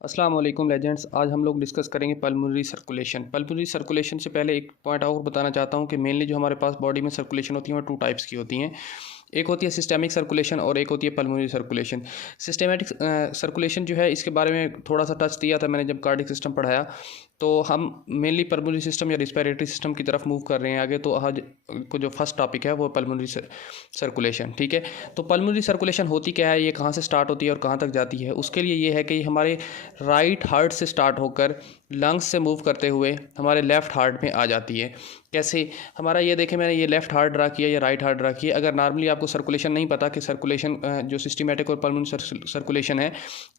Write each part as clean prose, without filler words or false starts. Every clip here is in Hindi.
अस्सलाम वालेकुम लेजेंड्स। आज हम लोग डिस्कस करेंगे पल्मोनरी सर्कुलेशन। पल्मोनरी सर्कुलेशन से पहले एक पॉइंट और बताना चाहता हूँ कि मेनली जो हमारे पास बॉडी में सर्कुलेशन होती है वो टू टाइप्स की होती हैं। एक होती है सिस्टेमिक सर्कुलेशन और एक होती है पल्मोनरी सर्कुलेशन। सिस्टेमेटिक सर्कुलेशन जो है इसके बारे में थोड़ा सा टच दिया था मैंने जब कार्डियक सिस्टम पढ़ाया, तो हम मेनली पल्मोनरी सिस्टम या रिस्पिरेटरी सिस्टम की तरफ मूव कर रहे हैं आगे। तो आज को जो फर्स्ट टॉपिक है वो पल्मोनरी सर्कुलेशन, ठीक है। तो पल्मोनरी सर्कुलेशन होती क्या है, ये कहाँ से स्टार्ट होती है और कहाँ तक जाती है। उसके लिए ये है कि हमारे राइट हार्ट से स्टार्ट होकर लंग्स से मूव करते हुए हमारे लेफ़्ट हार्ट में आ जाती है। कैसे? हमारा ये देखें, मैंने ये लेफ़्ट हार्ट ड्रा किया, ये राइट हार्ट ड्रा किया। अगर नॉर्मली आपको सर्कुलेशन नहीं पता कि सर्कुलेशन जो सिस्टमेटिक और पल्मोनरी सर्कुलेशन है,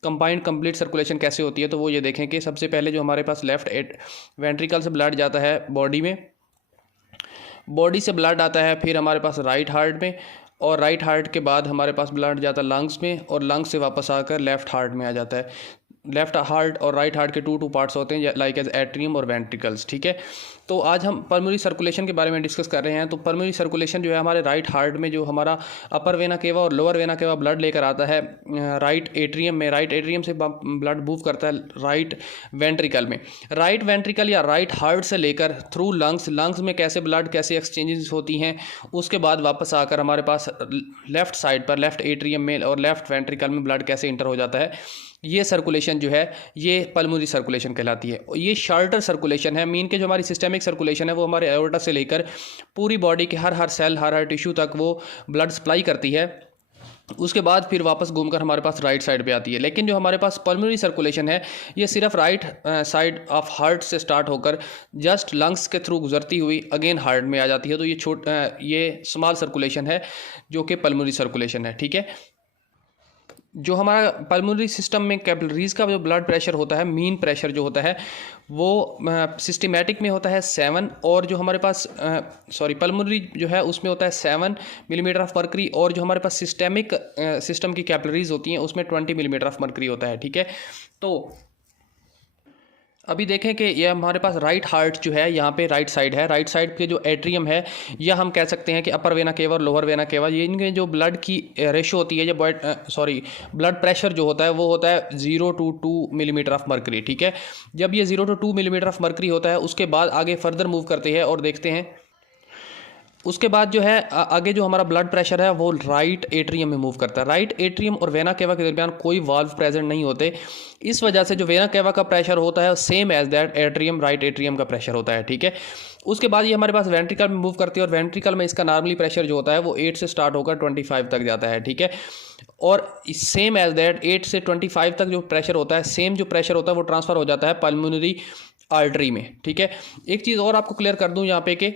कंबाइंड कंप्लीट सर्कुलेशन कैसे होती है, तो वो ये देखें कि सबसे पहले जो हमारे पास लेफ़्ट वेंट्रिकल से ब्लड जाता है बॉडी में, बॉडी से ब्लड आता है फिर हमारे पास राइट हार्ट में, और राइट हार्ट के बाद हमारे पास ब्लड जाता है लंग्स में, और लंग्स से वापस आकर लेफ़्ट हार्ट में आ जाता है। लेफ़्ट हार्ट और राइट हार्ट के टू पार्ट्स होते हैं लाइक एज एट्रियम और वेंट्रिकल्स, ठीक है। तो आज हम पल्मोनरी सर्कुलेशन के बारे में डिस्कस कर रहे हैं। तो पल्मोनरी सर्कुलेशन जो है हमारे राइट हार्ट में जो हमारा अपर वेना केवा और लोअर वेना केवा ब्लड लेकर आता है राइट एट्रियम में, राइट एट्रियम से ब्लड मूव करता है राइट वेंट्रिकल में, राइट वेंट्रिकल या राइट हार्ट से लेकर थ्रू लंग्स, लंग्स में कैसे ब्लड कैसे एक्सचेंजेस होती हैं, उसके बाद वापस आकर हमारे पास लेफ़्ट साइड पर लेफ़्ट एट्रियम में और लेफ़्ट वेंट्रिकल में ब्लड कैसे इंटर हो जाता है। ये सर्कुलेशन जो है ये पल्मोनरी सर्कुलेशन कहलाती है। ये शार्टर सर्कुलेशन है। मीन के जो हमारी सिस्टेमिक सर्कुलेशन है वो हमारे एओर्टा से लेकर पूरी बॉडी के हर सेल हर टिश्यू तक वो ब्लड सप्लाई करती है। उसके बाद फिर वापस घूमकर हमारे पास राइट साइड पे आती है। लेकिन जो हमारे पास पल्मोनरी सर्कुलेशन है ये सिर्फ राइट साइड ऑफ हार्ट से स्टार्ट होकर जस्ट लंग्स के थ्रू गुजरती हुई अगेन हार्ट में आ जाती है। तो ये स्मॉल सर्कुलेशन है जो कि पल्मोनरी सर्कुलेशन है, ठीक है। जो हमारा पल्मोनरी सिस्टम में कैपिलरीज का जो ब्लड प्रेशर होता है, मीन प्रेशर जो होता है वो सिस्टमेटिक में होता है 7, और जो हमारे पास पल्मोनरी जो है उसमें होता है 7 मिलीमीटर ऑफ मर्करी, और जो हमारे पास सिस्टमिक सिस्टम की कैपिलरीज होती हैं उसमें 20 मिलीमीटर ऑफ मर्करी होता है, ठीक है। तो अभी देखें कि ये हमारे पास राइट हार्ट जो है यहाँ पे राइट साइड है, राइट साइड के जो एट्रियम है या हम कह सकते हैं कि अपर वेना केवा और लोअर वेना केवा, ये इनके जो ब्लड की रेशो होती है, ये ब्लड प्रेशर जो होता है वो होता है 0 to 2 मिलीमीटर ऑफ मर्करी, ठीक है। जब ये 0 to 2 मिलीमीटर ऑफ मर्करी होता है उसके बाद आगे फर्दर मूव करते हैं और देखते हैं उसके बाद जो है आगे जो हमारा ब्लड प्रेशर है वो राइट एट्रियम में मूव करता है। राइट एट्रियम और वेना केवा के दरमियान कोई वाल्व प्रेजेंट नहीं होते, इस वजह से जो वेना केवा का प्रेशर होता है same as that atrium right atrium का प्रेशर होता है, ठीक है। उसके बाद ये हमारे पास वेंट्रिकल में मूव करती है, और वेंट्रिकल में इसका नॉर्मली प्रेशर जो होता है वो 8 से स्टार्ट होकर 25 तक जाता है, ठीक है। और सेम एज दैट 8 से 25 तक जो प्रेशर होता है, सेम जो प्रेशर होता है वो ट्रांसफ़र हो जाता है पल्मोनरी आर्टरी में, ठीक है। एक चीज़ और आपको क्लियर कर दूँ यहाँ पे कि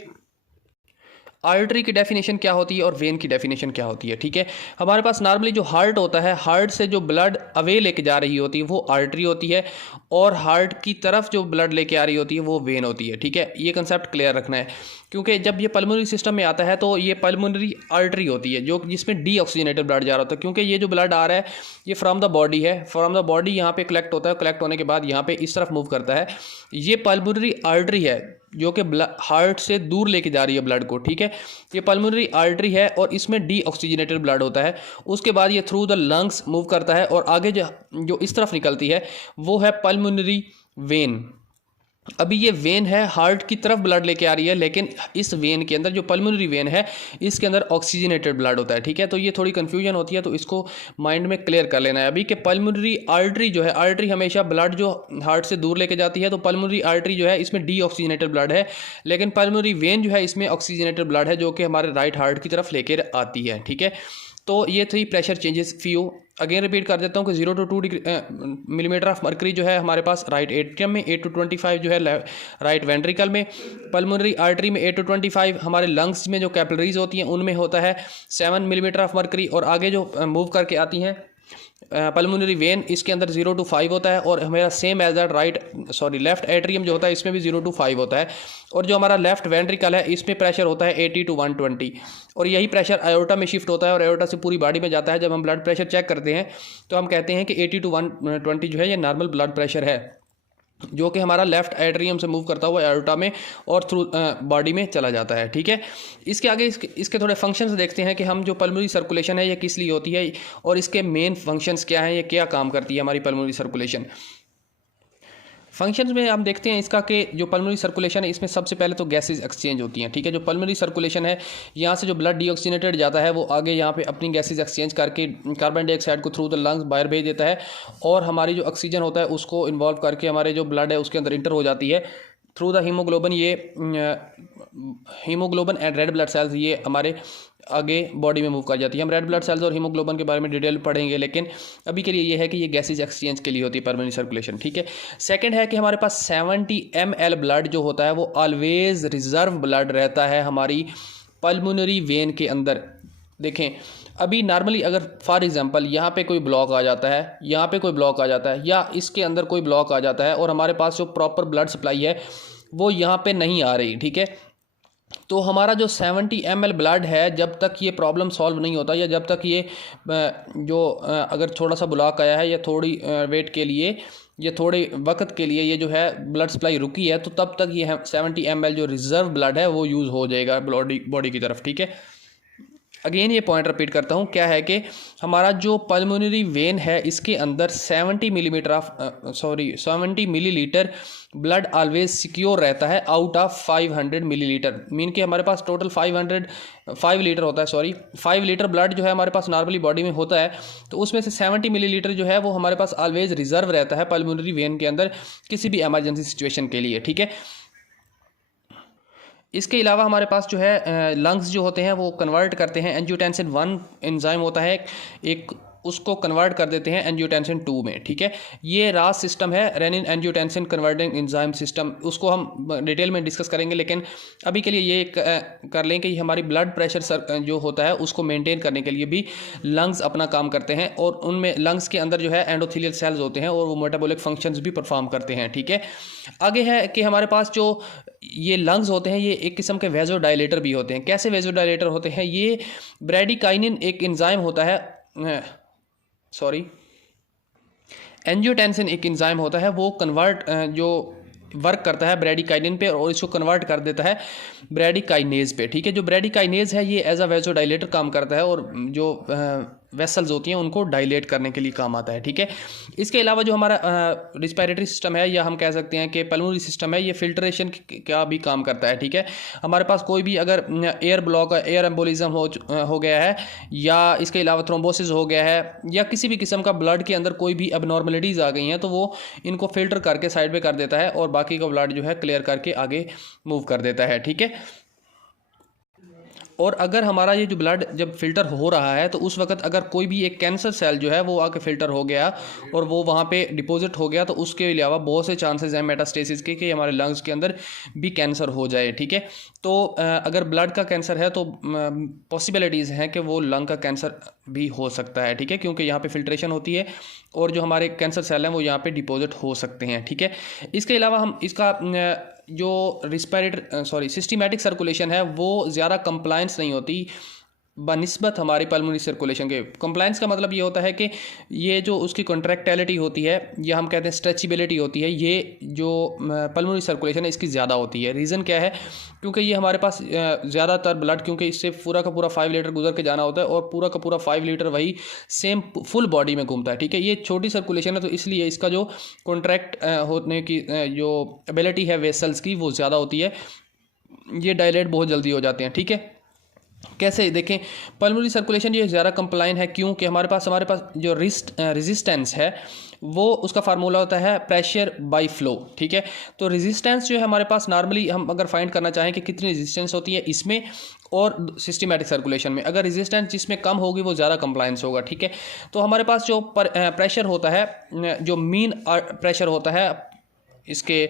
आर्टरी की डेफिनेशन क्या होती है और वेन की डेफिनेशन क्या होती है, ठीक है। हमारे पास नॉर्मली जो हार्ट होता है, हार्ट से जो ब्लड अवे लेके जा रही होती है वो आर्टरी होती है, और हार्ट की तरफ जो ब्लड लेके आ रही होती है वो वेन होती है, ठीक है। ये कंसेप्ट क्लियर रखना है, क्योंकि जब ये पल्मोनरी सिस्टम में आता है तो ये पल्मोनरी आर्टरी होती है जो जिसमें डीऑक्सीजनेटेड ब्लड जा रहा होता है, क्योंकि ये जो ब्लड आ रहा है ये फ्रॉम द बॉडी है, फ्रॉम द बॉडी यहाँ पे कलेक्ट होता है, कलेक्ट होने के बाद यहाँ पे इस तरफ मूव करता है। ये पल्मोनरी आर्टरी है जो कि हार्ट से दूर लेके जा रही है ब्लड को, ठीक है। ये पल्मोनरी आर्टरी है और इसमें डीऑक्सीजनेटेड ब्लड होता है। उसके बाद ये थ्रू द लंग्स मूव करता है, और आगे जो इस तरफ निकलती है वो है पल्मोनरी वेन। अभी ये वेन है हार्ट की तरफ ब्लड लेके आ रही है, लेकिन इस वेन के अंदर जो पल्मोनरी वेन है इसके अंदर ऑक्सीजनेटेड ब्लड होता है, ठीक है। तो ये थोड़ी कंफ्यूजन होती है, तो इसको माइंड में क्लियर कर लेना है अभी कि पल्मोनरी आर्टरी जो है, आर्टरी हमेशा ब्लड जो हार्ट से दूर लेके जाती है, तो पल्मोनरी आर्टरी जो है इसमें डीऑक्सीजनेटेड ब्लड है, लेकिन पल्मोनरी वेन जो है इसमें ऑक्सीजनेटेड ब्लड है जो कि हमारे राइट हार्ट की तरफ लेकर आती है, ठीक है। तो ये थी pressure changes few. Again repeat कर देता हूँ कि 0 to 2 मिलीमीटर ऑफ मर्करी जो है हमारे पास राइट एट्रियम में, 8 to 25 जो है राइट वेंट्रिकल में, पल्मोनरी आर्टरी में 8 to 25, हमारे लंग्स में जो कैपिलरीज होती हैं उनमें होता है 7 मिलीमीटर ऑफ मर्करी, और आगे जो मूव करके आती हैं पल्मोनरी वेन इसके अंदर 0 to 5 होता है, और हमारा same as that left atrium जो होता है इसमें भी 0 to 5 होता है, और जो हमारा लेफ्ट वेंट्रिकल है इसमें प्रेशर होता है 80 to 120, और यही प्रेशर आयोटा में शिफ्ट होता है और आयोटा से पूरी बॉडी में जाता है। जब हम ब्लड प्रेशर चेक करते हैं तो हम कहते हैं कि 80 to 120 जो है ये नॉर्मल ब्लड प्रेशर है, जो कि हमारा लेफ्ट एट्रियम से मूव करता हुआ एओर्टा में और थ्रू बॉडी में चला जाता है, ठीक है। इसके आगे इसके थोड़े फंक्शंस देखते हैं कि हम जो पल्मोनरी सर्कुलेशन है ये किस लिए होती है और इसके मेन फंक्शंस क्या हैं, ये क्या काम करती है हमारी पल्मोनरी सर्कुलेशन। फंक्शंस में हम देखते हैं इसका कि जो पल्मोनरी सर्कुलेशन है इसमें सबसे पहले तो गैसेज एक्सचेंज होती हैं, ठीक है। जो पल्मोनरी सर्कुलेशन है यहाँ से जो ब्लड डीऑक्सीनेटेड जाता है वो आगे यहाँ पे अपनी गैसेज एक्सचेंज करके कार्बन डाइऑक्साइड को थ्रू द लंग्स बाहर भेज देता है और हमारी जो ऑक्सीजन होता है उसको इन्वॉल्व करके हमारे जो ब्लड है उसके अंदर इंटर हो जाती है थ्रू द हीमोग्लोबिन। ये haemoglobin and red blood cells ये हमारे आगे बॉडी में मूव कर जाती है। हम रेड ब्लड सेल्स और हीमोग्लोबिन के बारे में डिटेल पढ़ेंगे, लेकिन अभी के लिए ये है कि ये गैसेज एक्सचेंज के लिए होती है पल्मोनरी सर्कुलेशन, ठीक है। सेकंड है कि हमारे पास 70 ml ब्लड जो होता है वो ऑलवेज रिजर्व ब्लड रहता है हमारी पल्मोनरी वेन के अंदर। देखें अभी नॉर्मली अगर फॉर एग्जांपल यहाँ पे कोई ब्लॉक आ जाता है, यहाँ पे कोई ब्लॉक आ जाता है या इसके अंदर कोई ब्लॉक आ जाता है और हमारे पास जो प्रॉपर ब्लड सप्लाई है वो यहाँ पे नहीं आ रही, ठीक है, तो हमारा जो 70 ml ब्लड है जब तक ये प्रॉब्लम सॉल्व नहीं होता या जब तक ये अगर थोड़ा सा ब्लॉक आया है या थोड़ी वेट के लिए या थोड़े वक्त के लिए ये जो है ब्लड सप्लाई रुकी है, तो तब तक ये 70 ml जो रिजर्व ब्लड है वो यूज़ हो जाएगा बॉडी की तरफ, ठीक है। अगेन ये पॉइंट रिपीट करता हूँ, क्या है कि हमारा जो पल्मोनरी वेन है इसके अंदर 70 मिलीलीटर ब्लड ऑलवेज सिक्योर रहता है आउट ऑफ 500 मिलीलीटर। मीन कि हमारे पास टोटल 5 लीटर होता है, 5 लीटर ब्लड जो है हमारे पास नॉर्मली बॉडी में होता है, तो उसमें से 70 मिलीलीटर जो है वो हमारे पास ऑलवेज रिजर्व रहता है पल्मोनरी वेन के अंदर किसी भी एमरजेंसी सिचुएशन के लिए, ठीक है। इसके अलावा हमारे पास जो है लंग्स जो होते हैं वो कन्वर्ट करते हैं एंजियोटेंसिन 1 एंजाइम होता है एक, उसको कन्वर्ट कर देते हैं एंजियोटेंसिन 2 में, ठीक है। ये रास सिस्टम है, renin angiotensin converting enzyme system, उसको हम डिटेल में डिस्कस करेंगे, लेकिन अभी के लिए ये कर लें कि हमारी ब्लड प्रेशर जो होता है उसको मेंटेन करने के लिए भी लंग्स अपना काम करते हैं और उनमें लंग्स के अंदर जो है एंडोथेलियल सेल्स होते हैं और वो मेटाबॉलिक फंक्शंस भी परफॉर्म करते हैं, ठीक है। आगे है कि हमारे पास जो ये लंग्स होते हैं ये एक किस्म के वेजोडाइलेटर भी होते हैं। कैसे वेजोडाइलेटर होते हैं? ये ब्रेडिकाइनिन एक एंजाइम होता है, एंजियोटेंसिन एक एंजाइम होता है, वो जो वर्क करता है ब्रेडिकाइनिन पे और इसको कन्वर्ट कर देता है ब्रेडिकाइनेज पे, ठीक है। जो ब्रेडिकाइनेज है ये एज अ वेजोडाइलेटर काम करता है और जो वेसल्स होती हैं उनको डायलेट करने के लिए काम आता है, ठीक है। इसके अलावा जो हमारा रिस्पिरेटरी सिस्टम है या हम कह सकते हैं कि पल्मोनरी सिस्टम है, ये फिल्ट्रेशन का भी काम करता है, ठीक है। हमारे पास कोई भी अगर एयर ब्लॉक, एयर एम्बोलिज्म हो गया है या इसके अलावा थ्रोम्बोसिस हो गया है या किसी भी किस्म का ब्लड के अंदर कोई भी एबनॉर्मलिटीज़ आ गई हैं, तो वो इनको फिल्टर करके साइड पे कर देता है और बाकी का ब्लड जो है क्लियर करके आगे मूव कर देता है, ठीक है। और अगर हमारा ये जो ब्लड जब फिल्टर हो रहा है तो उस वक्त अगर कोई भी एक कैंसर सेल जो है वो आके फिल्टर हो गया और वो वहाँ पे डिपॉजिट हो गया, तो उसके अलावा बहुत से चांसेस हैं मेटास्टेसिस के कि हमारे लंग्स के अंदर भी कैंसर हो जाए, ठीक है। तो अगर ब्लड का कैंसर है तो पॉसिबिलिटीज़ हैं कि वो लंग का कैंसर भी हो सकता है, ठीक है, क्योंकि यहाँ पे फिल्ट्रेशन होती है और जो हमारे कैंसर सेल हैं वो यहाँ पे डिपॉजिट हो सकते हैं, ठीक है। इसके अलावा हम इसका जो सिस्टमैटिक सर्कुलेशन है वो ज़्यादा कंप्लायंस नहीं होती बनिस्बत हमारी पल्मोनरी सर्कुलेशन के। कंप्लायंस का मतलब ये होता है कि ये जो उसकी कॉन्ट्रैक्टिलिटी होती है या हम कहते हैं स्ट्रेचेबिलिटी होती है, ये जो पल्मोनरी सर्कुलेशन है इसकी ज़्यादा होती है। रीज़न क्या है? क्योंकि ये हमारे पास ज़्यादातर ब्लड, क्योंकि इससे पूरा का पूरा 5 लीटर गुजर के जाना होता है और पूरा का पूरा 5 लीटर वही सेम फुल बॉडी में घूमता है, ठीक है। ये छोटी सर्कुलेशन है तो इसलिए इसका जो कॉन्ट्रैक्ट होने की जो एबिलिटी है वेसल्स की वो ज़्यादा होती है, ये डायलेट बहुत जल्दी हो जाते हैं, ठीक है। कैसे देखें, पल्मोनरी सर्कुलेशन ये ज़्यादा कंप्लाइन है क्योंकि हमारे पास जो रेजिस्टेंस है वो उसका फार्मूला होता है प्रेशर बाय फ्लो, ठीक है। तो रेजिस्टेंस जो है हमारे पास नॉर्मली हम अगर फाइंड करना चाहें कि कितनी रेजिस्टेंस होती है इसमें और सिस्टमैटिक सर्कुलेशन में, अगर रेजिस्टेंस जिसमें कम होगी वो ज़्यादा कंप्लायंस होगा, ठीक है। तो हमारे पास जो प्रेशर होता है, जो मीन प्रेशर होता है इसके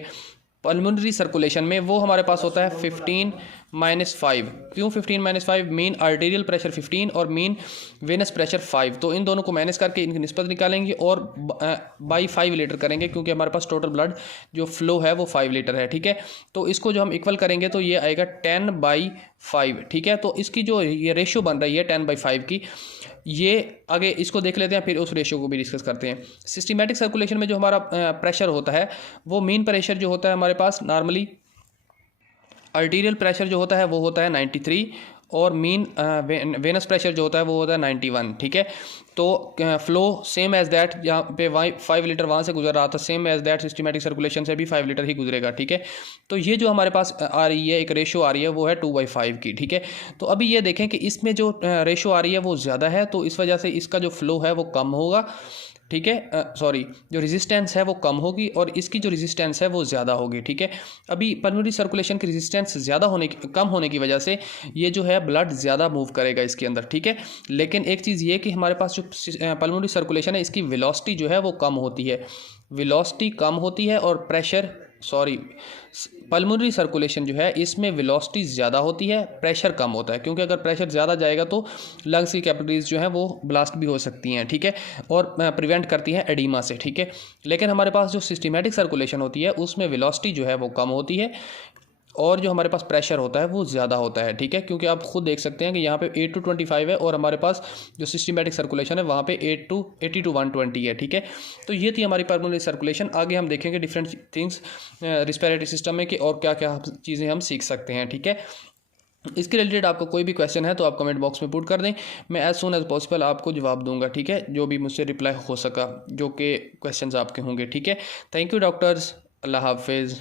पल्मोनरी सर्कुलेशन में, वो हमारे पास होता है 15-5। क्यों 15-5? मीन आर्टेरियल प्रेशर 15 और मीन वेनस प्रेशर 5। तो इन दोनों को माइनस करके इनकी निस्बत निकालेंगे और बाई 5 लीटर करेंगे क्योंकि हमारे पास टोटल ब्लड जो फ्लो है वो 5 लीटर है, ठीक है। तो इसको जो हम इक्वल करेंगे तो ये आएगा 10/5, ठीक है। तो इसकी जो ये रेशो बन रही है 10/5 की, ये आगे इसको देख लेते हैं, फिर उस रेशियो को भी डिस्कस करते हैं। सिस्टमैटिक सर्कुलेशन में जो हमारा प्रेशर होता है वो मीन प्रेशर जो होता है हमारे पास नॉर्मली आर्टीरियल प्रेशर जो होता है वो होता है 93 और मीन वेनस प्रेशर जो होता है वो होता है 91, ठीक है। तो फ्लो सेम एज दैट, यहाँ पे 5 लीटर वहाँ से गुजर रहा था, same as that systematic circulation से भी 5 लीटर ही गुजरेगा, ठीक है। तो ये जो हमारे पास आ रही है एक रेशो आ रही है वो है 2/5 की, ठीक है। तो अभी ये देखें कि इसमें जो रेशो आ रही है वो ज़्यादा है, तो इस वजह से इसका जो फ्लो है वो कम होगा, ठीक है। सॉरी, जो रेजिस्टेंस है वो कम होगी और इसकी जो रेजिस्टेंस है वो ज़्यादा होगी, ठीक है। अभी पल्मोनरी सर्कुलेशन की रेजिस्टेंस ज़्यादा होने की, कम होने की वजह से ये जो है ब्लड ज़्यादा मूव करेगा इसके अंदर, ठीक है। लेकिन एक चीज़ ये कि हमारे पास जो पल्मोनरी सर्कुलेशन है इसकी वेलोसिटी जो है वो कम होती है, वेलोसिटी कम होती है और प्रेशर, सॉरी, पल्मोनरी सर्कुलेशन जो है इसमें वेलोसिटी ज़्यादा होती है, प्रेशर कम होता है, क्योंकि अगर प्रेशर ज़्यादा जाएगा तो लंग्स की कैपिलरीज जो हैं वो ब्लास्ट भी हो सकती हैं, ठीक है, और प्रिवेंट करती हैं एडिमा से, ठीक है। लेकिन हमारे पास जो सिस्टमेटिक सर्कुलेशन होती है उसमें वेलोसिटी जो है वो कम होती है और जो हमारे पास प्रेशर होता है वो ज़्यादा होता है, ठीक है। क्योंकि आप खुद देख सकते हैं कि यहाँ पे 8 to 25 है और हमारे पास जो सिस्टमेटिक सर्कुलेशन है वहाँ पे 80 to 120 है, ठीक है। तो ये थी हमारी पल्मोनरी सर्कुलेशन। आगे हम देखेंगे डिफरेंट थिंग्स रिस्पिरेटरी सिस्टम में कि और क्या क्या चीज़ें हम सीख सकते हैं, ठीक है। इसके रिलेटेड आपको कोई भी क्वेश्चन है तो आप कमेंट बॉक्स में पुट कर दें, मैं एज सून एज पॉसिबल आपको जवाब दूंगा, ठीक है, जो भी मुझसे रिप्लाई हो सका, जो कि क्वेश्चंस आपके होंगे, ठीक है। थैंक यू डॉक्टर्स, अल्लाह हाफिज़।